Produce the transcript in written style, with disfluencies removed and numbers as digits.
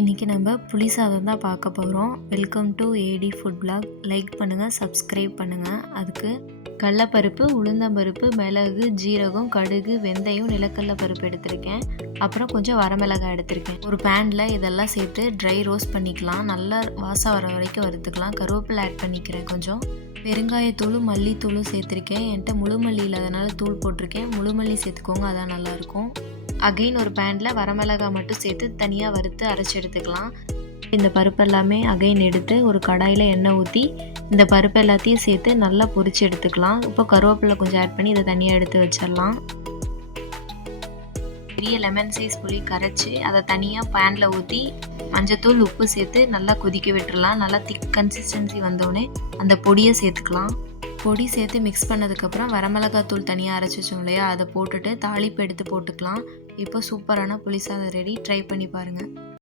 இன்றைக்கி நம்ம புளி சாதம் தான் பார்க்க போகிறோம். Welcome to AD food blog. Like பண்ணுங்கள், சப்ஸ்கிரைப் பண்ணுங்கள். அதுக்கு கடலப்பருப்பு, உளுந்தம்பருப்பு, மிளகு, ஜீரகம், கடுகு, வெந்தயம், நிலக்கடலை பருப்பு எடுத்திருக்கேன். அப்புறம் கொஞ்சம் வரமிளகாய் எடுத்திருக்கேன். ஒரு பேனில் இதெல்லாம் சேர்த்து ட்ரை ரோஸ்ட் பண்ணிக்கலாம். நல்லா வாசம் வர வரைக்கும் வறுத்துக்கலாம். கருவேப்பிலை ஆட் பண்ணிக்கிறேன். கொஞ்சம் பெருங்காயத்தூளும் மல்லித்தூளும் சேர்த்துருக்கேன். என்கிட்ட முழுமல்லி இல்லாதனால தூள் போட்டிருக்கேன். முழுமல்லி சேர்த்துக்கோங்க, அதான் நல்லாயிருக்கும். அகைன் ஒரு பேனில் வரமிளகாய் மட்டும் சேர்த்து தனியாக வறுத்து அரைச்சி எடுத்துக்கலாம். இந்த பருப்பு எல்லாமே அகைன் எடுத்து ஒரு கடாயில் எண்ணெய் ஊற்றி இந்த பருப்பு எல்லாத்தையும் சேர்த்து நல்லா பொரித்து எடுத்துக்கலாம். இப்போ கருவேப்பிலை கொஞ்சம் ஆட் பண்ணி இதை தனியாக எடுத்து வச்சிடலாம். பெரிய லெமன் சைஸ் புளி கரைச்சி அதை தனியாக பேனில் ஊற்றி மஞ்சத்தூள் உப்பு சேர்த்து நல்லா கொதிக்க விட்டுடலாம். நல்லா திக் கன்சிஸ்டன்சி வந்தோடனே அந்த பொடியை சேர்த்துக்கலாம். பொடி சேர்த்து மிக்ஸ் பண்ணதுக்கப்புறம் வரமிளகாய் தூள் தனியாக அரைச்சி வச்சோம் இல்லையா, அதை போட்டுட்டு தாளிப்பு எடுத்து போட்டுக்கலாம். இப்போ சூப்பரான புளி சாதம் ரெடி. ட்ரை பண்ணி பாருங்கள்.